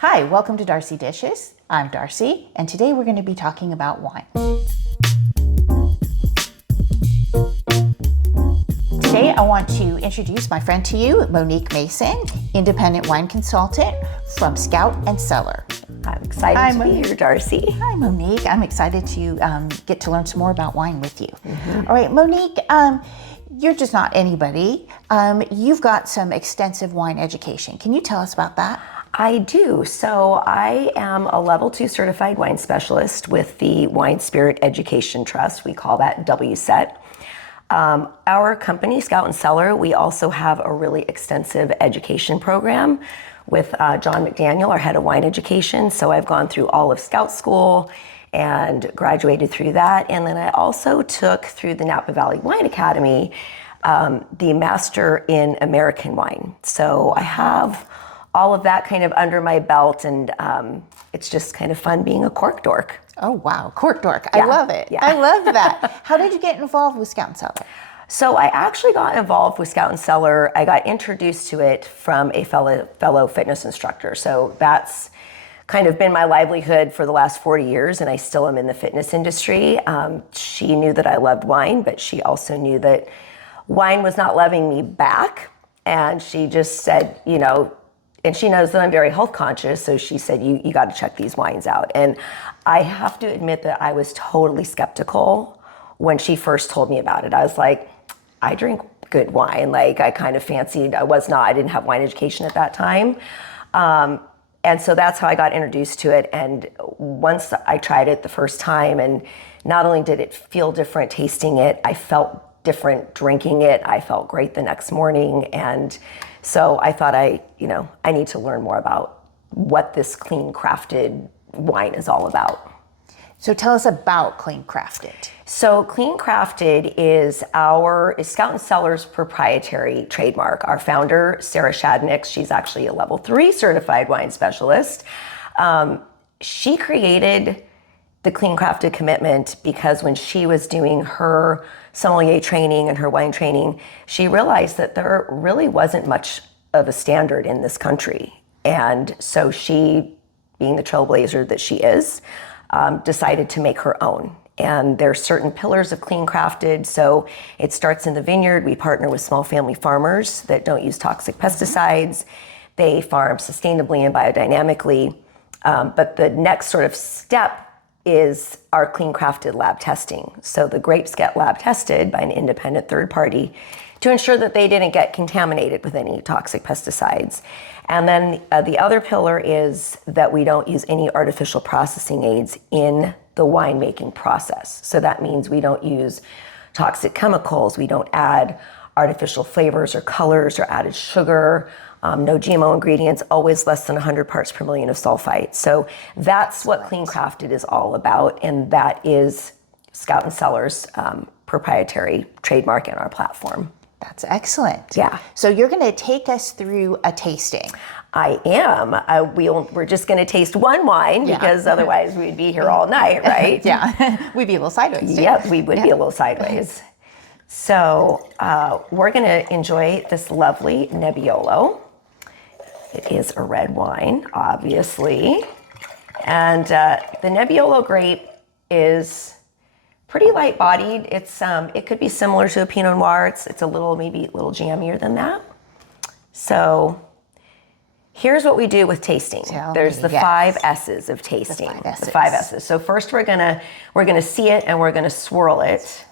Hi, welcome to Darcy Dishes. I'm Darcy, and today we're going to be talking about wine. Today I want to introduce my friend to you, Monique Mason, independent wine consultant from Scout and Cellar. I'm excited to be here, Darcy. Hi, Monique. I'm excited to get to learn some more about wine with you. All right, Monique, you're just not anybody. You've got some extensive wine education. Can you tell us about that? I do. So I am a level 2 certified wine specialist with the Wine Spirit Education Trust. We call that WSET. Our company, Scout and Cellar, we also have a really extensive education program with John McDaniel, our head of wine education. So I've gone through all of Scout School and graduated through that. And then I also took through the Napa Valley Wine Academy the Master in American Wine. So I have all of that kind of under my belt, and it's just kind of fun being a cork dork. Oh, wow. Cork dork. I love it. Yeah. I love that. How did you get involved with Scout and Cellar? So I actually got involved with Scout and Cellar. I got introduced to it from a fellow fitness instructor. So that's kind of been my livelihood for the last 40 years, and I still am in the fitness industry. She knew that I loved wine, but she also knew that wine was not loving me back. And she just said, and she knows that I'm very health conscious, so she said, you got to check these wines out. And I have to admit that I was totally skeptical when she first told me about it. I was like, I drink good wine. Like, I kind of fancied, I didn't have wine education at that time. And so that's how I got introduced to it. And once I tried it the first time, and not only did it feel different tasting it, I felt different drinking it. I felt great the next morning. And so I thought I need to learn more about what this clean crafted wine is all about. So tell us about Clean Crafted. So Clean Crafted is Scout and Cellar's proprietary trademark. Our founder, Sarah Shadnick, she's actually a level 3 certified wine specialist. She created the Clean Crafted commitment because when she was doing her sommelier training and her wine training, she realized that there really wasn't much of a standard in this country. And so she, being the trailblazer that she is, decided to make her own. And there's certain pillars of Clean Crafted. So it starts in the vineyard. We partner with small family farmers that don't use toxic pesticides. They farm sustainably and biodynamically. But the next sort of step is our Clean Crafted lab testing. So the grapes get lab tested by an independent third party to ensure that they didn't get contaminated with any toxic pesticides. And then the other pillar is that we don't use any artificial processing aids in the winemaking process. So that means we don't use toxic chemicals, we don't add artificial flavors or colors or added sugar, no GMO ingredients, always less than 100 parts per million of sulfite. So that's what Clean Crafted is all about, and that is Scout and Cellar's proprietary trademark in our platform. That's excellent. Yeah. So you're going to take us through a tasting. I am. We're just going to taste one wine because otherwise we'd be here all night, right? Yeah. We'd be a little sideways. Yep, we would be a little sideways. So we're going to enjoy this lovely Nebbiolo. It is a red wine, obviously. And the Nebbiolo grape is pretty light-bodied. It could be similar to a Pinot Noir. It's maybe a little jammier than that. So here's what we do with tasting. There's the 5 S's of tasting. The 5 S's. So first we're gonna see it and we're gonna swirl it.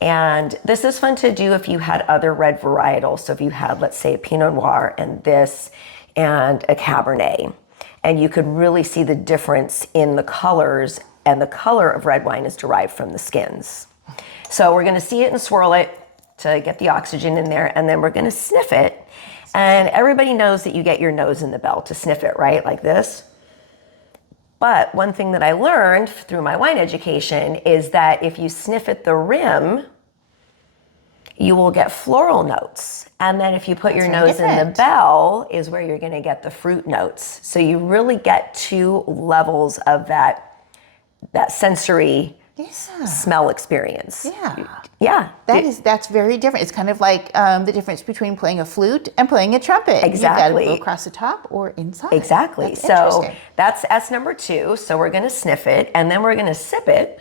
And this is fun to do if you had other red varietals. So if you had, let's say, a Pinot Noir and this and a Cabernet, and you could really see the difference in the colors, and the color of red wine is derived from the skins. So we're gonna see it and swirl it to get the oxygen in there, and then we're gonna sniff it. And everybody knows that you get your nose in the bell to sniff it, right? Like this. But one thing that I learned through my wine education is that if you sniff at the rim, you will get floral notes. And then if you put your nose in the bell is where you're gonna get the fruit notes. So you really get 2 levels of that sensory smell experience. Yeah. Yeah. That's very different. It's kind of like the difference between playing a flute and playing a trumpet. Exactly. You've got to go across the top or inside. Exactly. That's So interesting. that's S number 2. So we're going to sniff it, and then we're going to sip it.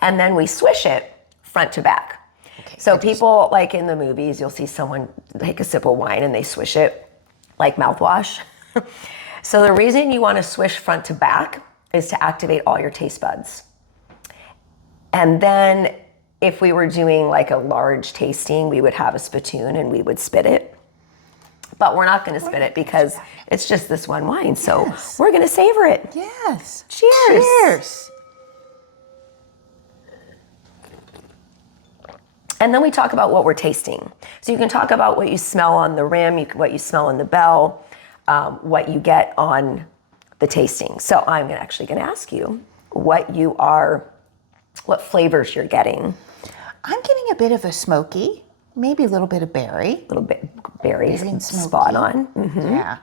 And then we swish it front to back. Okay, so people, like in the movies, you'll see someone take a sip of wine and they swish it like mouthwash. So the reason you want to swish front to back is to activate all your taste buds. And then if we were doing like a large tasting, we would have a spittoon and we would spit it. But we're not going to spit it because it's just this one wine. So we're going to savor it. Yes. Cheers. Cheers. And then we talk about what we're tasting. So you can talk about what you smell on the rim, what you smell in the bell, what you get on the tasting. So I'm actually going to ask you what flavors you're getting. I'm getting a bit of a smoky, maybe a little bit of berry. A little bit berries, and smoky. spot on. Mm-hmm. Yeah.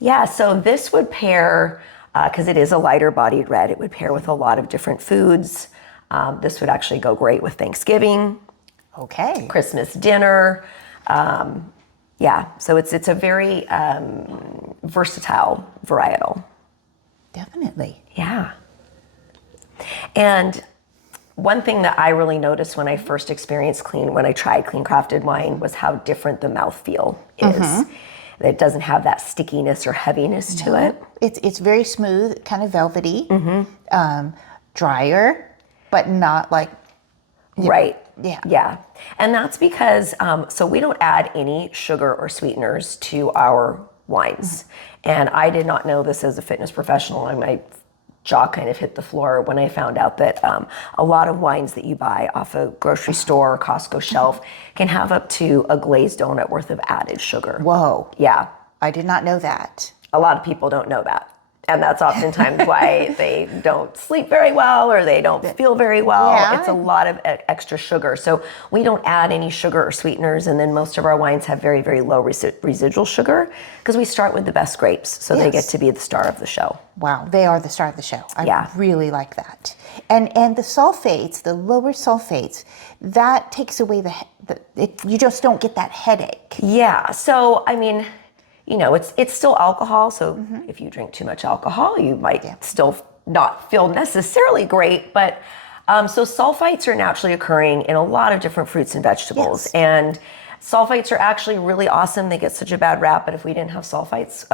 Yeah, so this would pair, because it is a lighter bodied red, it would pair with a lot of different foods. This would actually go great with Thanksgiving. Okay. Christmas dinner. So it's a very versatile varietal. Definitely. Yeah. And one thing that I really noticed when I first experienced when I tried clean crafted wine was how different the mouthfeel is. It doesn't have that stickiness or heaviness to it. It's very smooth, kind of velvety, drier, but not like... Right. Yeah. Yeah. And that's because, so we don't add any sugar or sweeteners to our wines. And I did not know this as a fitness professional, and my jaw kind of hit the floor when I found out that a lot of wines that you buy off a grocery store or Costco shelf can have up to a glazed donut worth of added sugar. Whoa. Yeah. I did not know that. A lot of people don't know that. And that's oftentimes why they don't sleep very well or they don't feel very well. Yeah. It's a lot of extra sugar. So we don't add any sugar or sweeteners. And then most of our wines have very, very low residual sugar because we start with the best grapes. So they get to be the star of the show. Wow, they are the star of the show. I really like that. And the sulfates, the lower sulfates, that takes away you just don't get that headache. Yeah. So, I mean, it's still alcohol. So if you drink too much alcohol, you might still not feel necessarily great. But so sulfites are naturally occurring in a lot of different fruits and vegetables. Yes. And sulfites are actually really awesome. They get such a bad rap. But if we didn't have sulfites,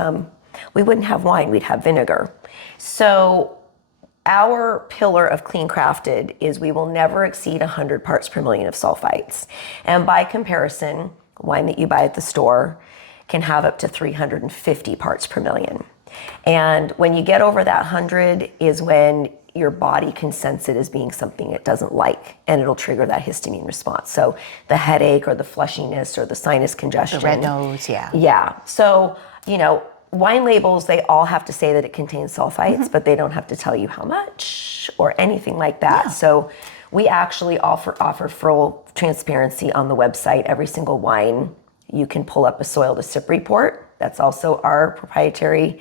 we wouldn't have wine. We'd have vinegar. So our pillar of clean crafted is we will never exceed 100 parts per million of sulfites. And by comparison, wine that you buy at the store can have up to 350 parts per million. And when you get over that 100 is when your body can sense it as being something it doesn't like, and it'll trigger that histamine response. So the headache or the flushiness or the sinus congestion. The red nose, yeah. Yeah. So, wine labels, they all have to say that it contains sulfites, but they don't have to tell you how much or anything like that. Yeah. So we actually offer full transparency on the website. Every single wine, you can pull up a soil to sip report. That's also our proprietary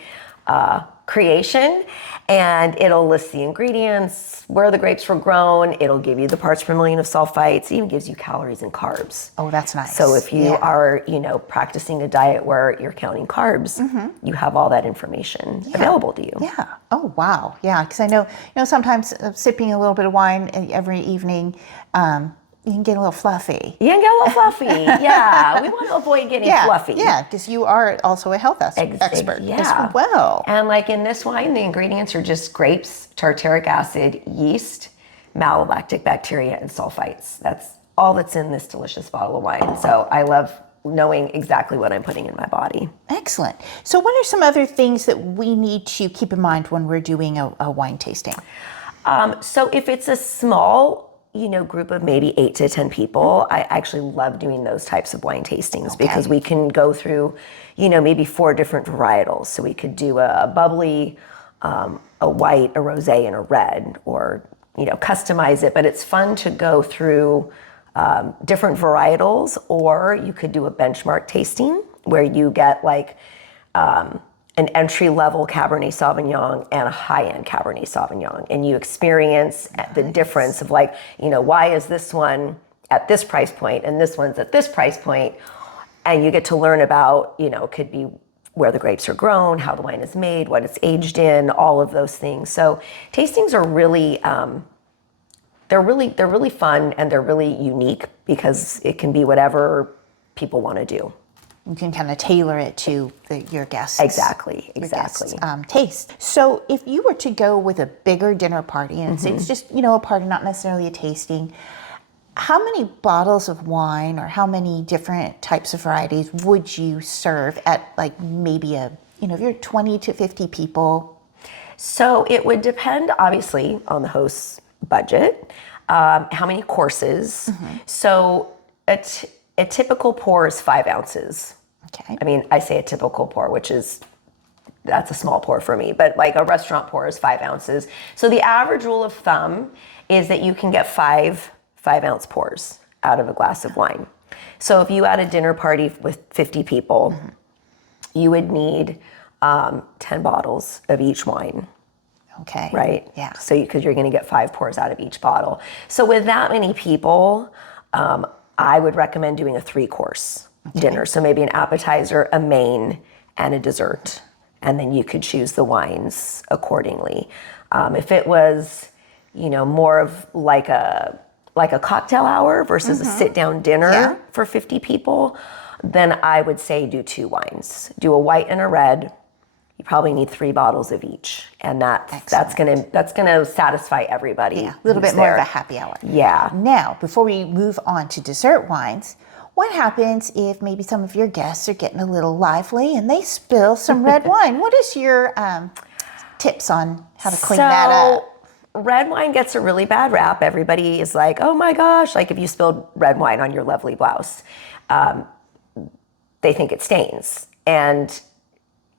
creation. And it'll list the ingredients, where the grapes were grown. It'll give you the parts per million of sulfites. It even gives you calories and carbs. Oh, that's nice. So if you are, practicing a diet where you're counting carbs, you have all that information available to you. Yeah. Oh, wow. Yeah. Because I know, sometimes sipping a little bit of wine every evening, you can get a little fluffy. You can get a little fluffy. Yeah. We want to avoid getting fluffy. Yeah, because you are also a health expert as well. And like in this wine, the ingredients are just grapes, tartaric acid, yeast, malolactic bacteria, and sulfites. That's all that's in this delicious bottle of wine. So I love knowing exactly what I'm putting in my body. Excellent. So what are some other things that we need to keep in mind when we're doing a wine tasting? So if it's a small group of maybe 8 to 10 people, I actually love doing those types of wine tastings because we can go through, maybe 4 different varietals. So we could do a bubbly, a white, a rosé, and a red, or, customize it. But it's fun to go through different varietals, or you could do a benchmark tasting where you get like an entry-level Cabernet Sauvignon and a high-end Cabernet Sauvignon, and you experience the difference of like, why is this one at this price point and this one's at this price point, and you get to learn about, could be where the grapes are grown, how the wine is made, what it's aged in, all of those things. So tastings are really, they're really fun, and they're really unique because it can be whatever people want to do. You can kind of tailor it to your guests. Exactly. Taste. So if you were to go with a bigger dinner party, and it's just, a party, not necessarily a tasting, how many bottles of wine or how many different types of varieties would you serve at like maybe if you're 20 to 50 people? So it would depend obviously on the host's budget, how many courses. So a typical pour is 5 ounces. Okay. I mean, I say a typical pour, that's a small pour for me, but like a restaurant pour is 5 ounces. So the average rule of thumb is that you can get 5-ounce pours out of a glass of wine. So if you had a dinner party with 50 people, you would need 10 bottles of each wine. Okay. Right? Yeah. So because you're going to get 5 pours out of each bottle. So with that many people, I would recommend doing a 3-course dinner. So maybe an appetizer, a main, and a dessert. And then you could choose the wines accordingly. If it was, more of like a cocktail hour versus a sit-down dinner for 50 people, then I would say do 2 wines. Do a white and a red. You probably need 3 bottles of each, and that's gonna satisfy everybody. Yeah, a little bit more of a happy hour. Yeah. Now, before we move on to dessert wines, what happens if maybe some of your guests are getting a little lively and they spill some red wine? What is your tips on how to clean that up? Red wine gets a really bad rap. Everybody is like, oh my gosh, like if you spilled red wine on your lovely blouse, they think it stains. And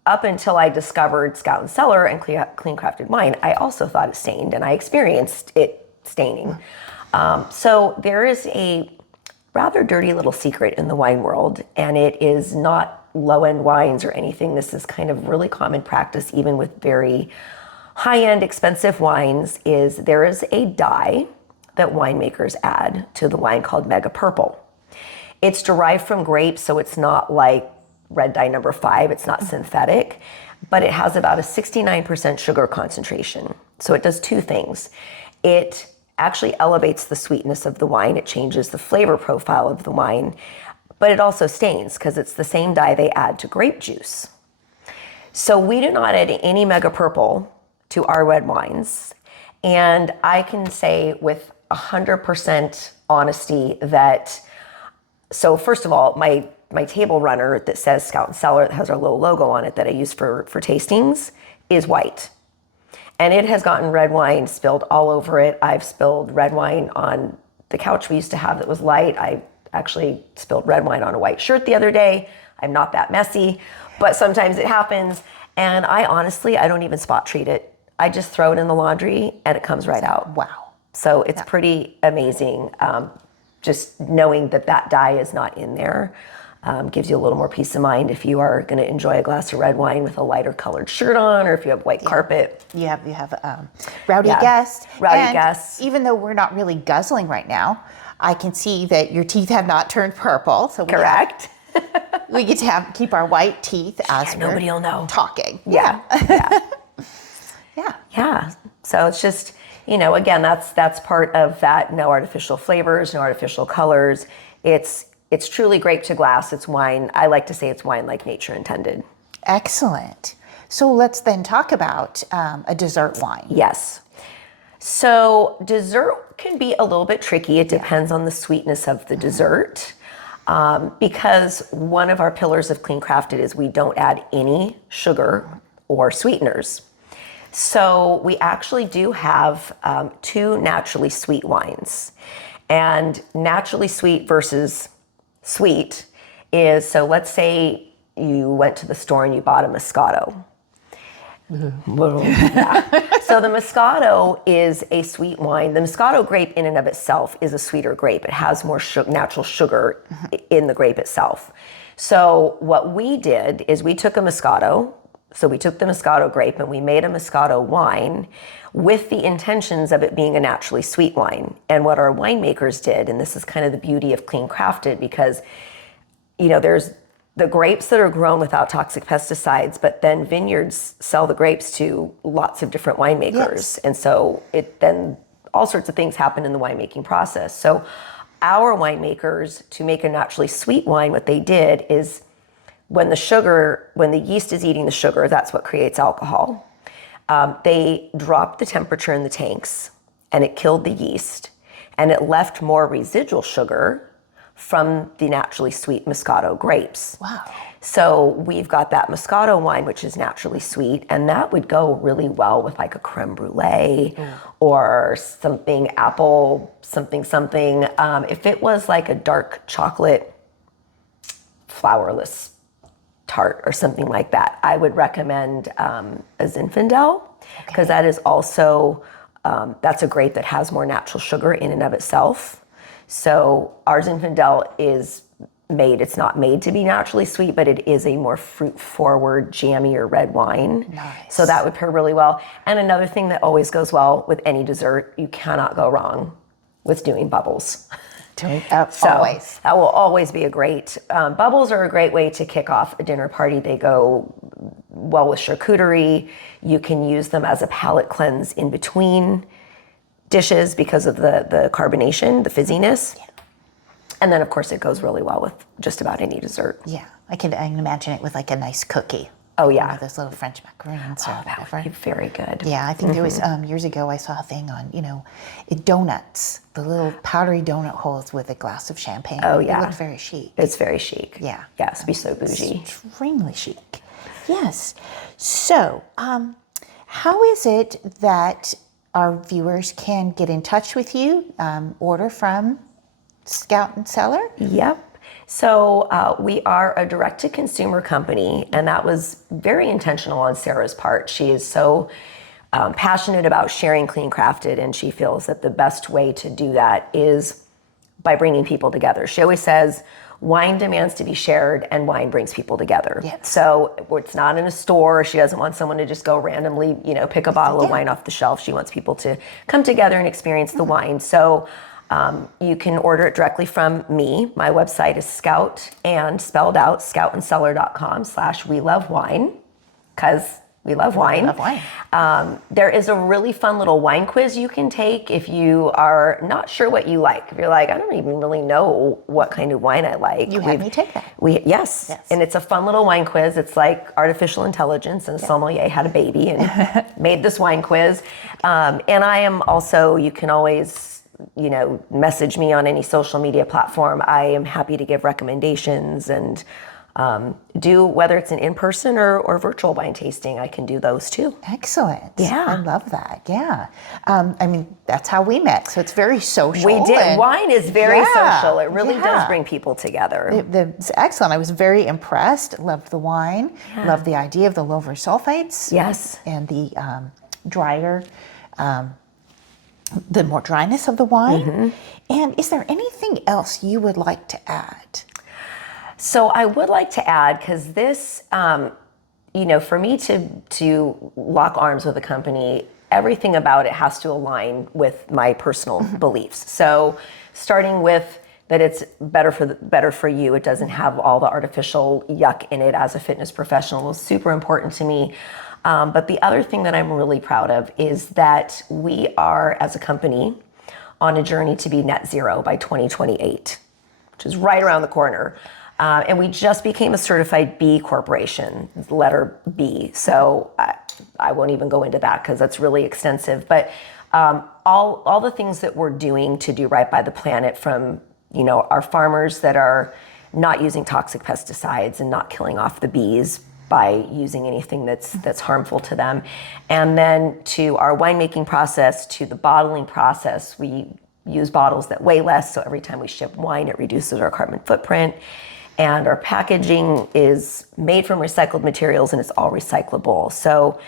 up until I discovered Scout and Cellar and clean crafted wine, I also thought it stained, and I experienced it staining. So there is a rather dirty little secret in the wine world, and it is not low-end wines or anything. This is kind of really common practice, even with very high-end expensive wines, is there is a dye that winemakers add to the wine called Mega Purple. It's derived from grapes, so it's not like red dye number 5, it's not synthetic, but it has about a 69% sugar concentration. So it does 2 things. It actually elevates the sweetness of the wine, it changes the flavor profile of the wine, but it also stains because it's the same dye they add to grape juice. So we do not add any Mega Purple to our red wines, and I can say with 100% honesty that, so first of all, my table runner that says Scout and Cellar, that has our little logo on it that I use for tastings, is white. And it has gotten red wine spilled all over it. I've spilled red wine on the couch we used to have that was light. I actually spilled red wine on a white shirt the other day. I'm not that messy, but sometimes it happens. And I don't even spot treat it. I just throw it in the laundry and it comes right out. Wow. So it's pretty amazing. Just knowing that dye is not in there. Gives you a little more peace of mind if you are going to enjoy a glass of red wine with a lighter colored shirt on, or if you have white carpet. You have rowdy guests. Rowdy guests. Even though we're not really guzzling right now, I can see that your teeth have not turned purple. So correct. We get to keep our white teeth as nobody will know. Talking. Yeah. Yeah. So it's just, again, that's part of that. No artificial flavors, no artificial colors. It's truly grape to glass. It's wine. I like to say it's wine like nature intended. Excellent. So let's then talk about a dessert wine. Yes. So dessert can be a little bit tricky. It depends on the sweetness of the dessert. Because one of our pillars of Clean Crafted is we don't add any sugar or sweeteners. So we actually do have 2 naturally sweet wines. And naturally sweet versus sweet is, so let's say you went to the store and you bought a Moscato. So the Moscato is a sweet wine. The Moscato grape in and of itself is a sweeter grape. It has more natural sugar in the grape itself. So what we did is we took a Moscato, So we took the Moscato grape and we made a Moscato wine with the intentions of it being a naturally sweet wine. And what our winemakers did, and this is kind of the beauty of Clean Crafted, because, there's the grapes that are grown without toxic pesticides, but then vineyards sell the grapes to lots of different winemakers. Yes. And so then all sorts of things happen in the winemaking process. So our winemakers, to make a naturally sweet wine, what they did is when the yeast is eating the sugar, that's what creates alcohol. They dropped the temperature in the tanks and it killed the yeast and it left more residual sugar from the naturally sweet Moscato grapes. Wow. So we've got that Moscato wine, which is naturally sweet, and that would go really well with like a creme brulee or something apple, something. If it was like a dark chocolate flourless tart or something like that, I would recommend a Zinfandel, because that is also, that's a grape that has more natural sugar in and of itself. So our Zinfandel it's not made to be naturally sweet, but it is a more fruit-forward, jammier red wine. Nice. So that would pair really well. And another thing that always goes well with any dessert, you cannot go wrong with doing bubbles. Always. That will always be a great, bubbles are a great way to kick off a dinner party. They go well with charcuterie. You can use them as a palate cleanse in between dishes because of the carbonation, the fizziness. Yeah. And then of course it goes really well with just about any dessert. Yeah, I can imagine it with like a nice cookie. Oh yeah. Those little French macaroons or That whatever. would be very good. Yeah, I think there was, years ago I saw a thing on, donuts, the little powdery donut holes with a glass of champagne. Oh yeah. It looked very chic. It's very chic. Yeah. Yes, be so bougie. Extremely chic. Yes. So, how is it that our viewers can get in touch with you, order from Scout and Cellar? Yep. So we are a direct-to-consumer company, and that was very intentional on Sarah's part. She is so passionate about sharing Clean Crafted, and she feels that the best way to do that is by bringing people together. She always says, wine demands to be shared, and wine brings people together. Yes. So it's not in a store. She doesn't want someone to just go randomly, pick a bottle of wine off the shelf. She wants people to come together and experience the wine. So you can order it directly from me. My website is scoutandcellar.com/we-love-wine, because we love wine. We love wine. There is a really fun little wine quiz you can take if you are not sure what you like. If you're like, I don't even really know what kind of wine I like. You had me take that. Yes. And it's a fun little wine quiz. It's like artificial intelligence, and a sommelier had a baby and made this wine quiz. And I am also, you can always message me on any social media platform. I am happy to give recommendations and do, whether it's an in-person or virtual wine tasting, I can do those too. Excellent. Yeah. I love that. Yeah. That's how we met. So it's very social. We did. Wine is very social. It really does yeah. bring people together. It's excellent. I was very impressed. Loved the wine. Loved the idea of the lower sulfates. Yes. And the drier, the more dryness of the wine. And is there anything else you would like to add? So I would like to add, because this, for me to lock arms with a company, everything about it has to align with my personal beliefs. So starting with that it's better for you. It doesn't have all the artificial yuck in it as a fitness professional is super important to me. But the other thing that I'm really proud of is that we are, as a company, on a journey to be net zero by 2028, which is right around the corner. And we just became a certified B corporation, letter B. So I won't even go into that because that's really extensive. But all the things that we're doing to do right by the planet, from our farmers that are not using toxic pesticides and not killing off the bees by using anything that's harmful to them, and then to our winemaking process, to the bottling process. We use bottles that weigh less, so every time we ship wine, it reduces our carbon footprint. And our packaging is made from recycled materials, and it's all recyclable. So,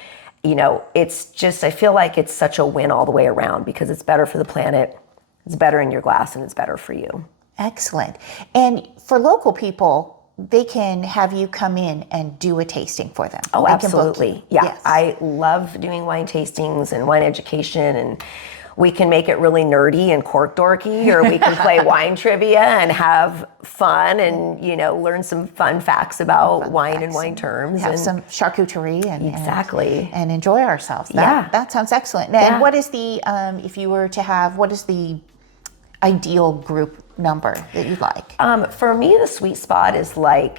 it's just, I feel like it's such a win all the way around, because it's better for the planet, it's better in your glass, and it's better for you. Excellent. And for local people, they can have you come in and do a tasting for them. Oh, They can book absolutely. you. Yeah. Yes. I love doing wine tastings and wine education, and we can make it really nerdy and cork dorky, or we can play wine trivia and have fun and, learn some fun facts about wine and wine terms. Have and some charcuterie Exactly. and enjoy ourselves. Yeah. That sounds excellent. And Yeah. what is the, if you were to have, what is the ideal group number that you'd like? For me, the sweet spot is like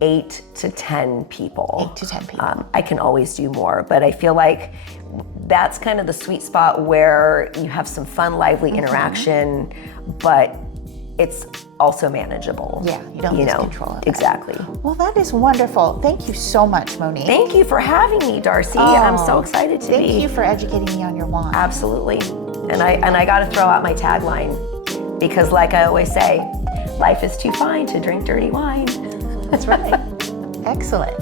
8 to 10 people. 8 to 10 people. I can always do more, but I feel like that's kind of the sweet spot where you have some fun, lively interaction, but it's also manageable. Yeah, you don't lose control of that. Exactly. Well, that is wonderful. Thank you so much, Monique. Thank you for having me, Darcy. I'm so excited to be. Thank you for educating me on your wine. Absolutely. And I got to throw out my tagline, because like I always say, life is too fine to drink dirty wine. That's right. Excellent.